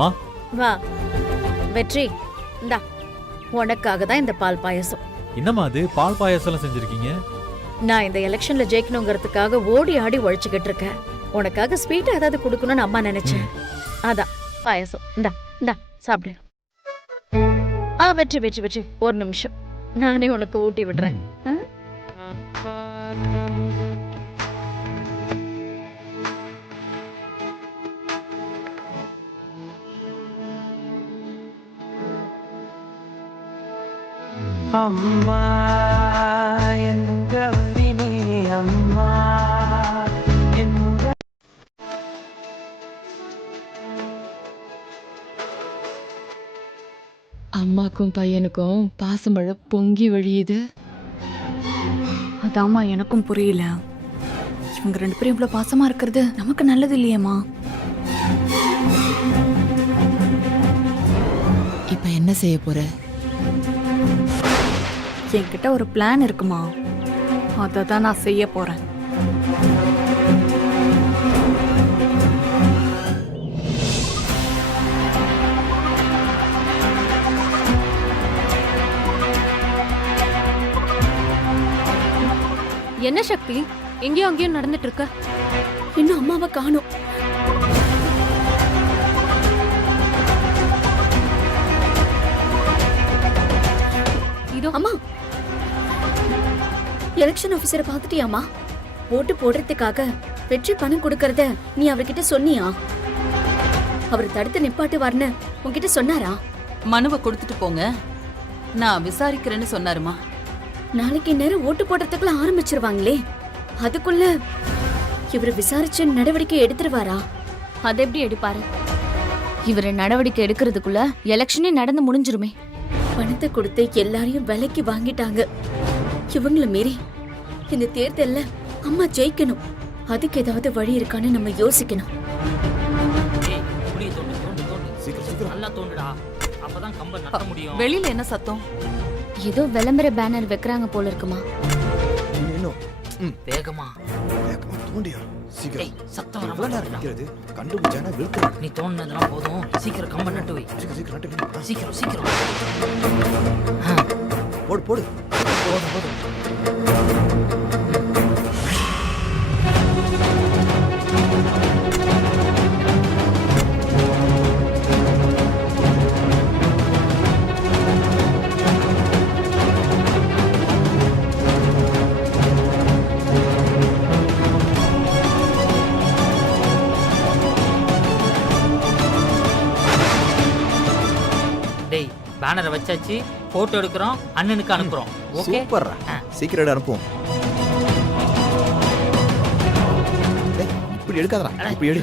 மா வா வெற்றி, இந்தா உனக்காக தான் இந்த பால் பாயசம். என்னம்மா அது பால் பாயாசம் செஞ்சிருக்கீங்க? நான் இந்த எலெக்ஷன்ல ஜெயிக்கணுங்கிறதுக்காக ஓடி ஆடி உழைச்சுக்கிட்டு இருக்கேன். உனக்காக ஸ்வீட் ஏதாவது கொடுக்கணும்னு அம்மா நினைச்சேன். அதான் பாயசம். இந்தா இந்தா சாப்பிடு. வெற்றி வெற்றி வெற்றி, ஒரு நிமிஷம் நானே உனக்கு ஊட்டி விடுறேன். அம்மா எங்கவரினே அம்மா அம்மாக்கும் பையனுக்கும் பாசமழை பொங்கி வழியுது. அதாம்மா எனக்கும் புரியல. இவங்க 2 பேரும் இவ்வளவு பாசமா இருக்கிறது நமக்கு நல்லது இல்லையேம்மா. இப்ப என்ன செய்ய போற? என்கிட்ட ஒரு பிளான் இருக்குமா, அதை தான் நான் செய்ய போறேன். என்ன சக்தி, எங்கேயும் அங்கேயும் நடந்துட்டு இருக்க? இன்னும் அம்மாவை காணோம். இதோ அம்மா, எலெக்ஷன் ஆபீசரை பாத்துட்டியாமா? ஓட்டு போடுறதுக்காக வெற்றி பணம் கொடுக்கறத நீ அவர்கிட்ட சொன்னியா? அவர் தடுத்து நிப்பாட்டுவார்னு உன்கிட்ட சொன்னாரா? மனுவை கொடுத்துட்டு போங்க, நான் விசாரிக்கிறேன்னு சொன்னாருமா. நாளைக்கு நேரம் ஓட்டு போடுறதுக்குள்ள ஆரம்பிச்சிருவாங்களே, அதுக்குள்ள இவர் விசாரிச்சு நடவடிக்கை எடுத்துருவாரா? அதை எப்படி எடுப்பாரு? இவரை நடவடிக்கை எடுக்கிறதுக்குள்ள எலெக்ஷனே நடந்து முடிஞ்சிருமே. பணத்தை கொடுத்து எல்லாரையும் விலைக்கு வாங்கிட்டாங்க. இவங்கள மீறி இந்த தேர்தல்ல அம்மா ஜெயிக்கணும். அதுக்கு ஏதாவது வழி இருக்கான்னு நம்ம யோசிக்கணும். வெளியில என்ன சத்தம்? ஏதோ விளம்பர பேனர் வைக்கிறாங்க போல இருக்குமா. வேகமா தோண்டியா சீக்கிரம். சத்தம் வர எவ்வளவு நேரம் நிக்கிறது? கண்டுபிடிச்சானா விழுத்துறேன். நீ தோணுனதெல்லாம் போதும், சீக்கிரம் கம்ப நட்டு வை. சீக்கிரம் நட்டு. சீக்கிரம் சீக்கிரம் போடு போடு. போதும் போதும். டேய், பேனரை வச்சாச்சு, போட்டோ எடுக்கிறோம், அண்ணனுக்கு அனுப்புறோம். ஓகே, சூப்பர்ரா. சீக்கிரம் அனுப்புவோம். இப்படி எடுக்காதடா, இப்படி எடு.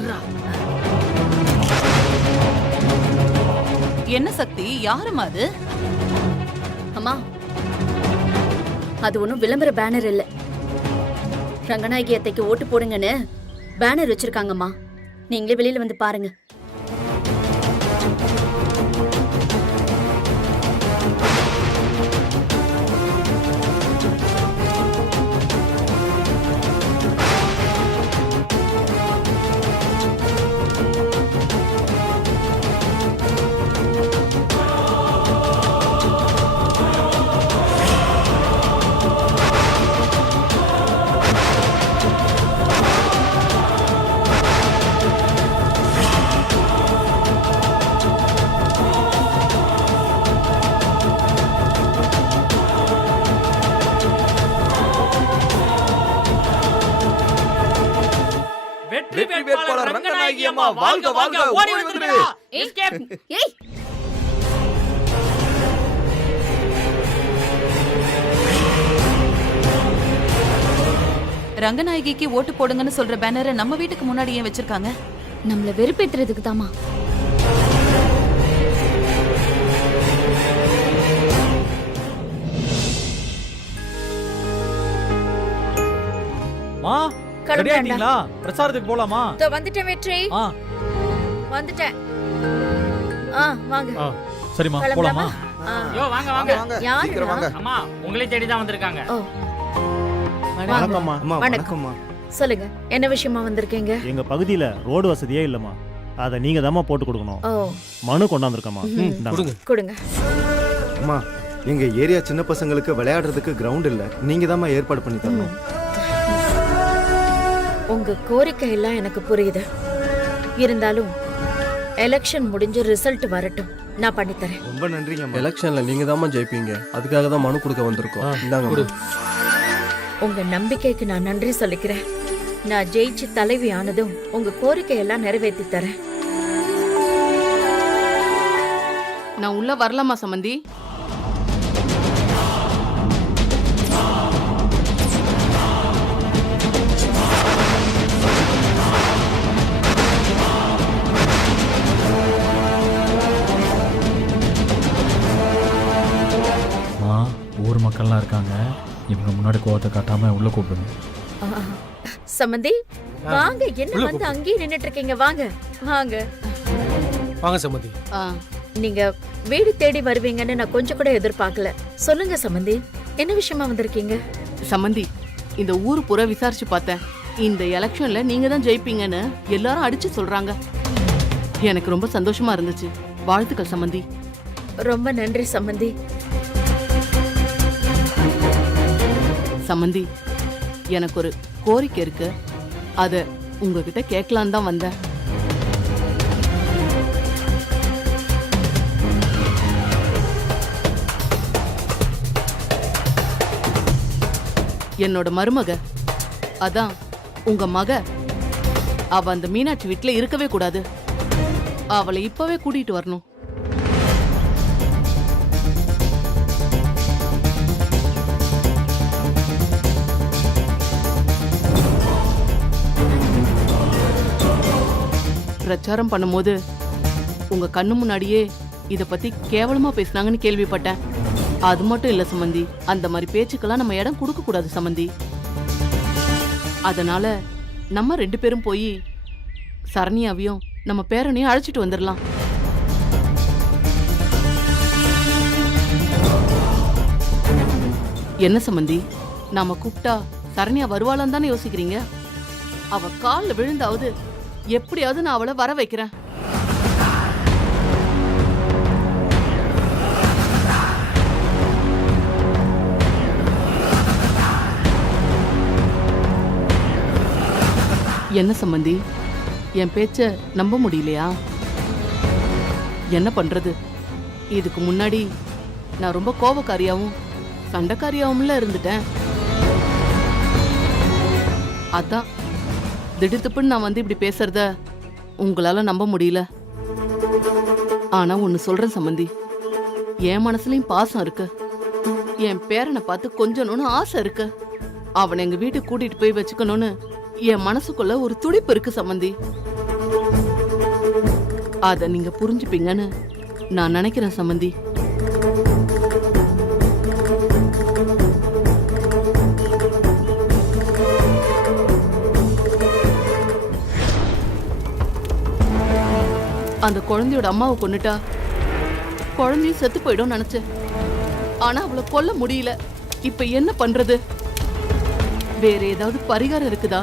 என்ன சக்தி, யாருமா அது? அம்மா, அது ஒண்ணும் விளம்பர பேனர் இல்ல. ரங்கநாயகி அத்தைக்கு ஓட்டு போடுங்கன்னு பேனர் வச்சிருக்காங்கம்மா. நீங்களே வெளியில வந்து பாருங்க. வெற்றி வேட்பாளர் ரங்கநாயகி அம்மா வாழ்க வாழ்க. ஓடி வந்துரு. எஸ்கேப். ஏய், ரங்கநாயகிக்கு ஓட்டு போடுங்கன்னு சொல்ற பேனரை நம்ம வீட்டுக்கு முன்னாடி ஏன் வச்சிருக்காங்க? நம்மள வெறுப்பேத்துறதுக்கு தாமா. மா ரெடி ஆயிட்டீங்களா? பிரசாரத்துக்கு போலாமா? வந்துட்டேன் வெற்றி, வந்துட்டேன். வாங்க. சரிம்மா, போலாமா? யோ வாங்க வாங்க. சீக்கிரம் வாங்க. அம்மா, உங்களை தேடி தான் வந்திருக்காங்க. வணக்கம்மா. வணக்கம். சொல்லுங்க, என்ன விஷயமா வந்திருக்கீங்க? எங்க பகுதியில ரோடு வசதியே இல்லம்மா. அதை நீங்கள் தாம்மா போட்டு கொடுக்கணும். ஓ மனு கொண்டாந்துருக்கம்மா. கொடுங்க. கொடுங்க. அம்மா எங்க ஏரியா சின்ன பசங்களுக்கு விளையாடுறதுக்கு கிரவுண்ட் இல்ல, நீங்க தான் ஏற்பாடு பண்ணி தரணும். உங்க கோரிக்கை எல்லாம் எனக்கு புரியுது. இருந்தாலும் எலெக்ஷன் முடிஞ்சு ரிசல்ட் வரட்டும், நான் பண்ணித்தரேன். ரொம்ப நன்றிங்க அம்மா. எலெக்ஷன்ல நீங்க தான் ஜெயிப்பீங்க, அதுக்காக தான் மனு கொடுக்க வந்திருக்கோம். இந்தாங்க. உங்க நம்பிக்கைக்கு நான் நன்றி சொல்லிக்கிறேன். நான் ஜெயிச்சு தலைவி ஆனதும் உங்க கோரிக்கையெல்லாம் நிறைவேற்றி தரேன். நான் உள்ள வரலாமா சம்பந்தி? ஊர் மக்கள்லாம் இருக்காங்க, இவங்க முன்னாடி கோவத்தை காட்டாம உள்ள கூப்பிடுங்க. சம்பந்தி வாங்க, என்ன வந்து அங்கேயே நின்னுட்டு இருக்கீங்க? வாங்க வாங்க வாங்க சம்பந்தி. நீங்க வீடு தேடி வருவீங்கன்னு நான் கொஞ்சம் கூட எதிர்பார்க்கல. சொல்லுங்க சம்பந்தி, என்ன விஷயமா வந்திருக்கீங்க? சம்பந்தி, இந்த ஊர் பூரா விசாரிச்சு பார்த்தேன். இந்த எலெக்ஷன்ல நீங்க தான் ஜெயிப்பீங்கன்னு எல்லாரும் அடிச்சு சொல்றாங்க. எனக்கு ரொம்ப சந்தோஷமா இருந்துச்சு. வாழ்த்துக்கள் சம்பந்தி. ரொம்ப நன்றி சம்பந்தி. சம்பந்தி, எனக்கு ஒரு கோரிக்கை இருக்கு. அத உங்ககிட்ட கேட்கலான்னு தான் வந்தேன். என்னோட மருமக, அதான் உங்க மக, அவ அந்த மீனாட்சி வீட்டுல இருக்கவே கூடாது. அவளை இப்பவே கூட்டிட்டு வரணும். பிரச்சாரம் பண்ணும்போது உங்க கண்ணு முன்னாடியே இத பத்தி கேவலமா பேசினாங்கன்னு கேள்விப்பட்டேன். அது மட்டும் இல்ல சம்பந்தி, அந்த மாதிரி பேச்சுக்கெல்லாம் நம்ம இடம் கொடுக்க கூடாது சம்பந்தி. அதனால நம்ம 2 பேரும் போய் சரண்யாவையும் நம்ம பேரனையும் அழைச்சிட்டு வந்துடலாம். என்ன சம்பந்தி, நாம கூப்பிட்டா சரண்யா வருவாளான்னு தானே யோசிக்கிறீங்க? அவ கால்ல விழுந்தாவது எப்படியாவது நான் அவளை வர வைக்கிறேன். என்ன சம்பந்தி, என் பேச்ச நம்ப முடியலையா? என்ன பண்றது, இதுக்கு முன்னாடி நான் ரொம்ப கோபக்காரியாவும் சண்டைக்காரியாவும்ல இருந்துட்டேன். அதான் திடுத்துப்புன்னு நான் வந்து இப்படி பேசுறத உங்களால நம்ப முடியல. ஆனா ஒன்னு சொல்றேன் சம்பந்தி, என் மனசுலயும் பாசம் இருக்கு. என் பேரனை பார்த்து கொஞ்சணும்னு ஆசை இருக்கு. அவனை எங்க வீட்டுக்கு கூட்டிட்டு போய் வச்சுக்கணும்னு என் மனசுக்குள்ள ஒரு துடிப்பு இருக்கு சம்பந்தி. அத நீங்க புரிஞ்சுப்பீங்கன்னு நான் நினைக்கிறேன் சம்பந்தி. அந்த குழந்தையோட அம்மாவை கொன்னுட்டா குழந்தையும் செத்து போயிடும் நினைச்சேன். ஆனா அவளை கொல்ல முடியல. இப்ப என்ன பண்றது? வேற ஏதாவது பரிகாரம் இருக்குதா?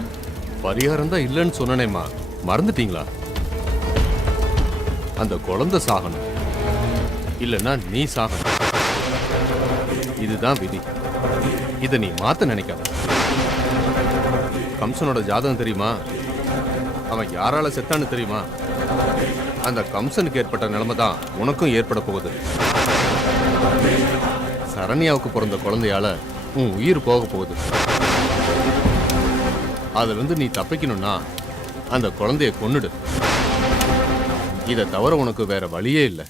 பரிகாரம் தான் இல்லைன்னு சொன்னேம்மா, மறந்துட்டீங்களா? அந்த குழந்தை சாகணும், இல்லைன்னா நீ சாகணும். இதுதான் விதி. இதை நீ மாத்த நினைக்காத. கம்சனோட ஜாதகம் தெரியுமா? அவன் யாரால செத்தான்னு தெரியுமா? அந்த கம்சனுக்கு ஏற்பட்ட நிலைமை தான் உனக்கும் ஏற்பட போகுது. சரண்யாவுக்கு பிறந்த குழந்தையால உன் உயிர் போக போகுது. அதுல இருந்து நீ தப்பிக்கணும்னா அந்த குழந்தைய கொன்னுடு. இதை தவிர உனக்கு வேற வழியே இல்லை.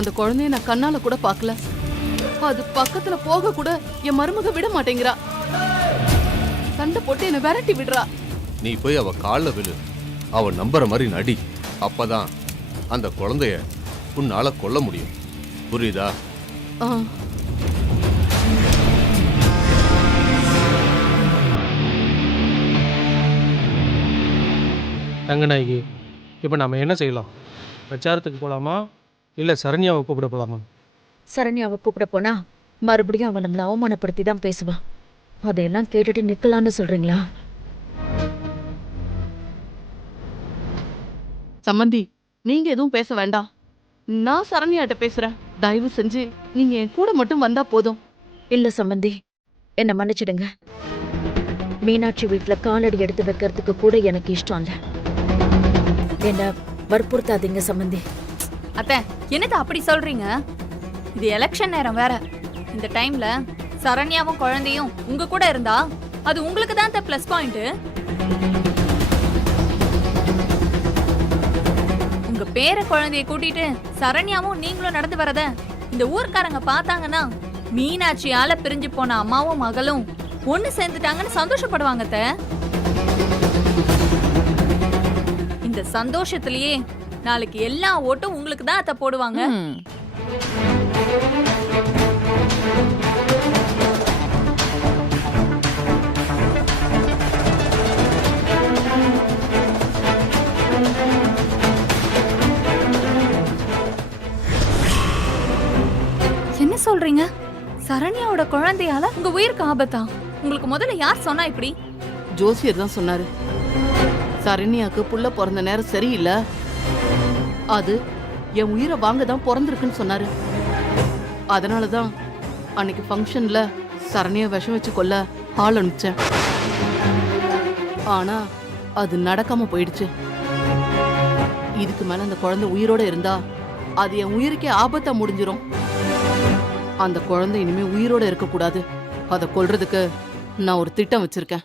அந்த குழந்தைய நான் கண்ணால கூட பார்க்கல. அது பக்கத்துல போக கூட என் மருமக விட மாட்டேங்கிறா. சண்டை போட்டு என்ன விரட்டி விடுறா. நீ போய் அவ கால்ல விழு, அவ நம்புற மாதிரி நடி. அப்பதான் அந்த குழந்தைய உன்னால கொல்ல முடியும். புரியுதா? ரங்கநாயகி, இப்போ நம்ம என்ன செய்யலாம்? பிரச்சாரத்துக்கு போகலாமா, இல்லை சரண்யாவை கூப்பிட போகலாமா? சரண்யாவை கூப்பிட போனா மறுபடியும் அவன் நம்மளை அவமானப்படுத்தி தான் பேசுவான். அதையெல்லாம் கேட்டுட்டு நிக்கலாம்னு சொல்றீங்களா? சம்மந்தி, நீங்க எதுவும் பேச வேண்டாம். நான் சரண்யாட்ட பேசுறேன். தயவு செஞ்சு நீங்க என் கூட மட்டும் வந்தா போதும். இல்ல சம்பந்தி, என்ன மன்னிச்சிடுங்க. மீனாட்சி வீட்டுல காலடி எடுத்து வைக்கிறதுக்கு கூட எனக்கு இஷ்டம் இல்ல. என்ன வற்புறுத்தாதீங்க சம்பந்தி. அத்தை, என்னது அப்படி சொல்றீங்க? இது எலெக்ஷன் நேரம் வேற. இந்த டைம்ல சரண்யாவும் குழந்தையும் உங்க கூட இருந்தா அது உங்களுக்கு தான் பிளஸ் பாயிண்ட். உங்க பேர குழந்தைய கூட்டிட்டு சரண்யாவும் நீங்களும் நடந்து வரத இந்த ஊர்க்காரங்க பார்த்தாங்கன்னா மீனாட்சியால பிரிஞ்சு போன அம்மாவும் மகளும் ஒண்ணு சேர்ந்துட்டாங்கன்னு சந்தோஷப்படுவாங்க அத்தை. இந்த சந்தோஷத்திலேயே நாளைக்கு எல்லா ஓட்டும் உங்களுக்கு தான் அத்தை போடுவாங்க. என்ன சொல்றீங்க? சரண்யாவோட குழந்தையால உங்க உயிருக்கு ஆபத்தா? உங்களுக்கு முதல்ல யார் சொன்னா இப்படி? ஜோசியர் தான் சொன்னாரு. சரண்யாக்கு புள்ள பிறந்த நேரம் சரியில்லை, அது என் உயிரை வாங்க தான் பிறந்திருக்குன்னு சொன்னாரு. அதனாலதான் அன்னைக்கு ஃபங்க்ஷன்ல சரண்யா விஷம் வச்சு கொல்ல ஆள் அனுப்பிச்சேன். ஆனா அது நடக்காம போயிடுச்சு. இதுக்கு மேல அந்த குழந்தை உயிரோட இருந்தா அது என் உயிருக்கே ஆபத்தா முடிஞ்சிரும். அந்த குழந்தை இனிமே உயிரோட இருக்க கூடாது. அதை கொல்றதுக்கு நான் ஒரு திட்டம் வச்சிருக்கேன்.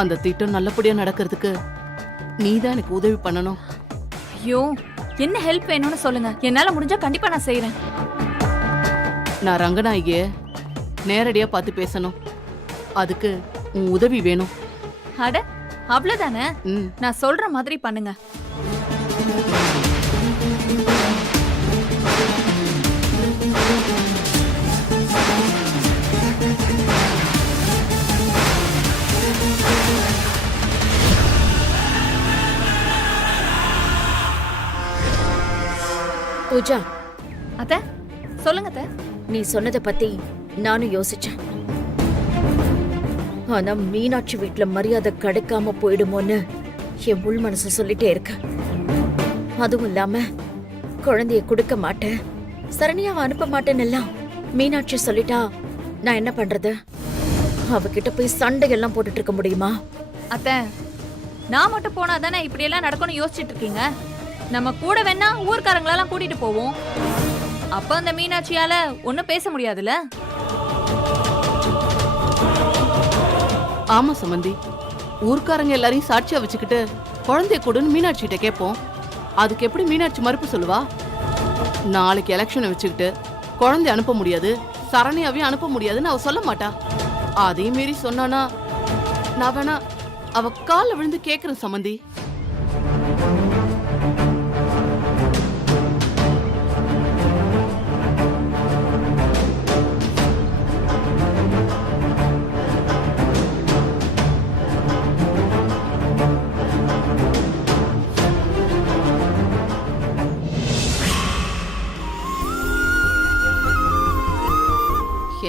அந்த திட்டம் நல்லபடியா நடக்கிறதுக்கு நீதான் எனக்கு உதவி பண்ணணும். ஐயோ, என்ன ஹெல்ப் வேணும்னு சொல்லுங்க. என்னால முடிஞ்சா கண்டிப்பா நான் செய்யறேன். நான் ரங்கநாயகிய நேரடியா பார்த்து பேசணும். அதுக்கு உன் உதவி வேணும். அட, அவ்வளவுதானே? நான் சொல்ற மாதிரி பண்ணுங்க. பூஜா, அத்தை, சொல்லுங்க அத்தை. நீ சொன்னதை பத்தி நானும் யோசிச்சேன். ஆனா மீனாட்சி வீட்டுல மரியாதை கிடைக்காம போயிடுமோன்னு என் உள் மனசு சொல்லிட்டே இருக்கு. அதுவும் இல்லாம குழந்தைய கொடுக்க மாட்டேன், சரண்யாவை அனுப்ப மாட்டேன்னு எல்லாம் மீனாட்சி சொல்லிட்டா நான் என்ன பண்றது? அவகிட்ட போய் சண்டையெல்லாம் போட்டுட்டு இருக்க முடியுமா? அத்தை, நான் மட்டும் போனா தானே இப்படி எல்லாம் நடக்கும்னு யோசிச்சுட்டு இருக்கீங்க. நம்ம கூட வேணா ஊர்க்காரங்களெல்லாம் கூட்டிட்டு போவோம். அப்ப அந்த மீனாட்சியால ஒன்னும் பேச முடியாதுல்ல. ஆமா சம்பந்தி, ஊர்க்காரங்க எல்லாரையும் சாட்சியா வச்சுக்கிட்டு குழந்தைய கூடன்னு மீனாட்சி கிட்ட கேட்போம். அதுக்கு எப்படி மீனாட்சி மறுப்பு சொல்லுவா? நாளைக்கு எலெக்ஷனை வச்சுக்கிட்டு குழந்தைய அனுப்ப முடியாது, சரண்யாவையும் அனுப்ப முடியாதுன்னு அவ சொல்ல மாட்டா. அதையும் மீறி சொன்னானா நான் வேணா அவ காலில் விழுந்து கேட்கிறேன் சம்பந்தி.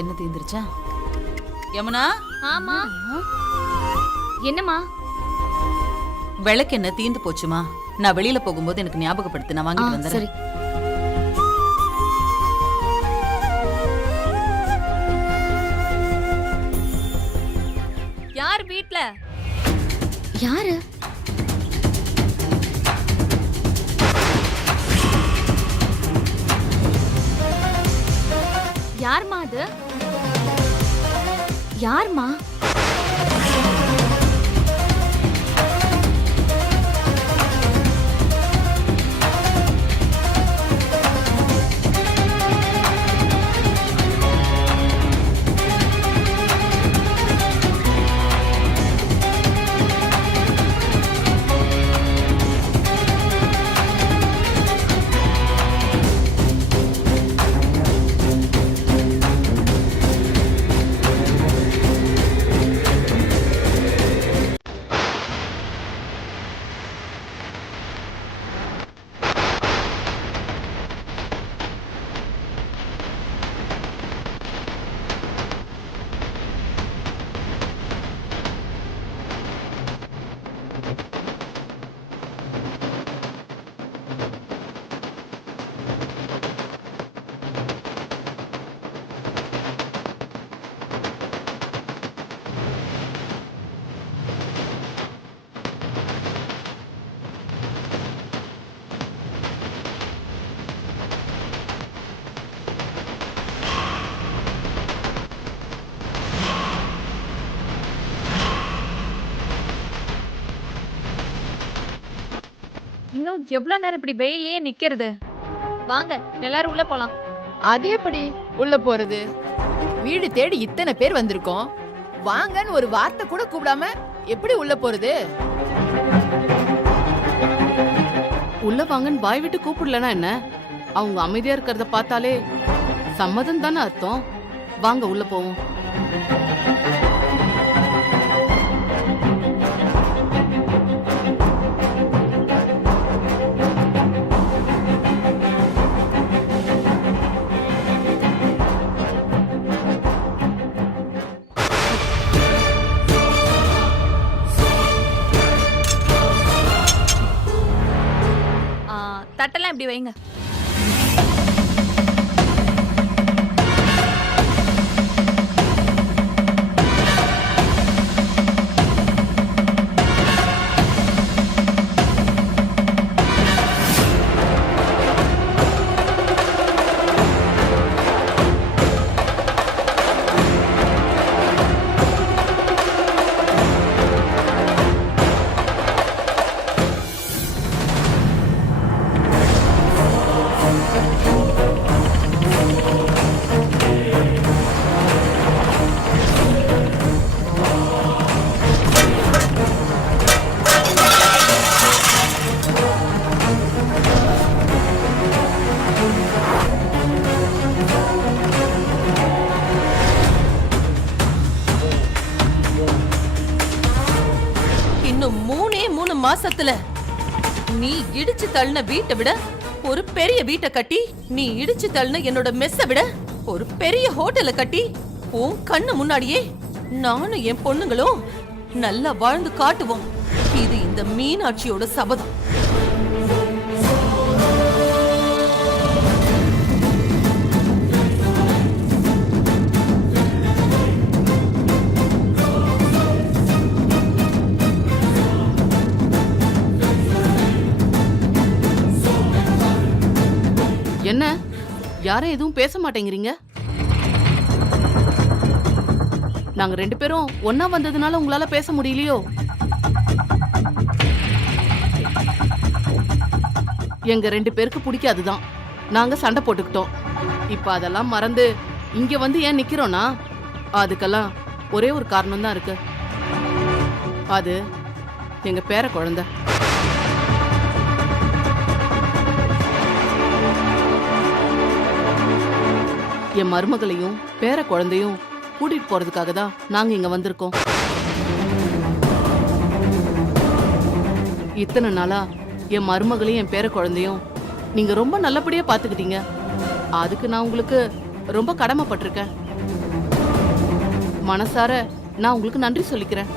என்ன தீந்துருச்சா? யமுனா, ஆமா. என்னம்மா? விளக்கு என்ன தீந்து போச்சுமா? நான் வெளியில போகும்போது எனக்கு ஞாபகப்படுத்து, நான் வாங்கிட்டு வந்துறேன். சரி. யார் வீட்ல? யாரு? யார்மா அது? யார்மா? நானும் எவ்வளவு நேரம் இப்படி வெயிலே நிக்கிறது. வாங்க எல்லாரும் உள்ள போலாம். அது எப்படி உள்ள போறது? வீடு தேடி இத்தனை பேர் வந்திருக்கோம், வாங்கன்னு ஒரு வார்த்தை கூட கூப்பிடாம எப்படி உள்ள போறது? உள்ள வாங்கன்னு வாய் விட்டு கூப்பிடலனா என்ன? அவங்க அமைதியா இருக்கிறத பார்த்தாலே சம்மதம் தானே அர்த்தம். வாங்க உள்ள போவோம். தட்டெல்லாம் இப்படி வைங்க. இன்னும் 3 மாசத்துல நீ இடிச்சு தள்ளின வீட்டை விட ஒரு பெரிய வீட்டை கட்டி, நீ இடிச்சு தள்ளின என்னோட மெஸ்ஸை விட ஒரு பெரிய ஹோட்டலை கட்டி, உன் கண்ணு முன்னாடியே நானும் என் பொண்ணுங்களும் நல்லா வாழ்ந்து காட்டுவோம். இது இந்த மீனாட்சியோட சபதம். என்ன யாரும் எதுவும் பேச மாட்டேங்கிறீங்க? நாங்க 2 பேரும் ஒன்னா வந்ததுனால உங்களால பேச முடியலையோ? எங்க 2 பேருக்கு பிடிக்காதுதான், நாங்க சண்டை போட்டுக்கிட்டோம். இப்ப அதெல்லாம் மறந்து இங்க வந்து ஏன் நிக்கிறோம்னா அதுக்கெல்லாம் ஒரே ஒரு காரணம் தான் இருக்கு. அது எங்க பேர குழந்தை. என் மருமகளையும் பேர குழந்தையும் கூட்டிட்டு போறதுக்காக தான் நாங்க இங்க வந்திருக்கோம். இத்தனை நாளா என் மருமகளையும் என் பேர குழந்தையும் நீங்க ரொம்ப நல்லபடியா பாத்துக்கிட்டீங்க. அதுக்கு நான் உங்களுக்கு ரொம்ப கடமைப்பட்டிருக்கேன். மனசார நான் உங்களுக்கு நன்றி சொல்லிக்கிறேன்.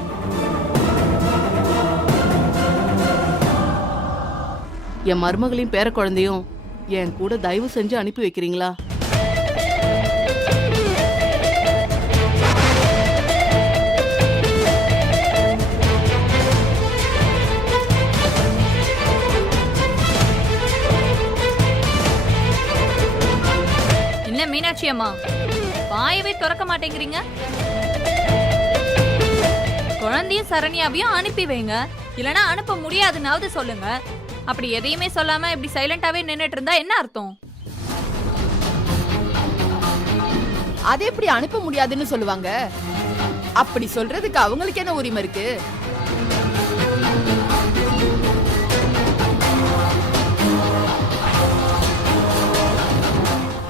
என் மருமகளையும் பேர குழந்தையும் என் கூட தயவு செஞ்சு அனுப்பி வைக்கிறீங்களா? மீனாட்சி அம்மா, வாயவே திறக்க மாட்டேங்கிறீங்க. குழந்தையும் சரண்யாவையும் அனுப்பி வைங்க, இல்லனா அனுப்ப முடியாதுன்னாவது சொல்லுங்க. அப்படி எதையுமே சொல்லாம இப்படி சைலண்டாவே நின்னுட்டு இருந்தா என்ன அர்த்தம்? அதை எப்படி அனுப்ப முடியாதுன்னு சொல்லுவாங்க? அப்படி சொல்றதுக்கு அவங்களுக்கு என்ன உரிமை இருக்கு?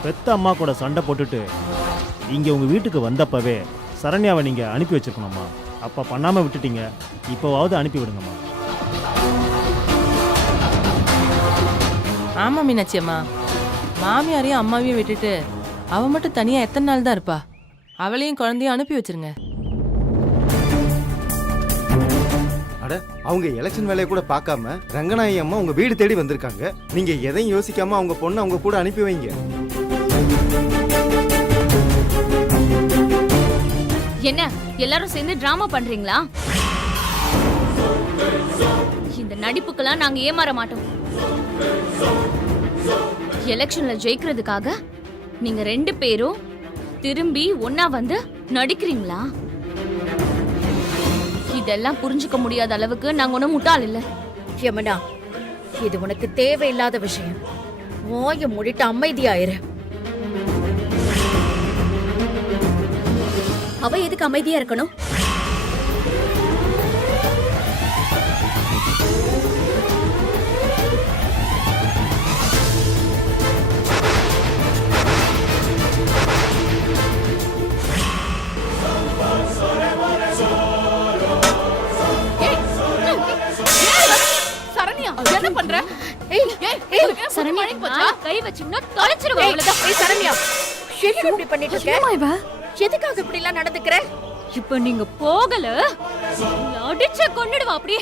பெத்த அம்மா கூட சண்டை போட்டுட்டு இங்கே உங்கள் வீட்டுக்கு வந்தப்பவே சரண்யாவை நீங்கள் அனுப்பி வச்சிருக்கணும்மா. அப்போ பண்ணாமல் விட்டுட்டீங்க, இப்போவாவது அனுப்பி விடுங்கம்மா. ஆமா மீனாட்சி அம்மா, மாமியாரையும் அம்மாவையும் விட்டுட்டு அவ மட்டும் தனியா எத்தனை நாள் தான் இருப்பா? அவளையும் குழந்தையும் அனுப்பி வச்சிருங்க. அட, அவங்க எலெக்ஷன் வேலையை கூட பார்க்காம ரங்கநாயகி அம்மா உங்க வீடு தேடி வந்திருக்காங்க. நீங்க எதையும் யோசிக்காம அவங்க பொண்ணை அவங்க கூட அனுப்பி வைங்க. என்ன எல்லாரும் சேர்ந்து டிராமா பண்றீங்களா? இந்த நடிப்புக்கெல்லாம் நாங்க ஏமாற மாட்டோம். எலெக்ஷன்ல ஜெயிக்கிறதுக்காக நீங்க 2 பேரும் திரும்பி ஒன்னா வந்து நடிக்கிறீங்களா? இதெல்லாம் புரிஞ்சுக்க முடியாத அளவுக்கு நாங்க ஒண்ணும் முட்டாள் இல்ல. யமுனா, இது உனக்கு தேவையில்லாத விஷயம். வாயை மூடிட்டு அமைதியாயிரு. அவ எதுக்கு அமைதியா இருக்கணும்? சரண்யா என்ன பண்ற? ஏய், ஏய், சரண்யா கை வச்சீங்கன்னா தொலைச்சிருவா. ஏய், ஏய், சரண்யா, என்ன இப்படி பண்ணிட்டு இருக்க? எதுக்காக இப்படி எல்லாம் நடந்துக்கிற? இப்ப நீங்க போகல, அடிச்சு கொன்னுடுவா அப்படியே.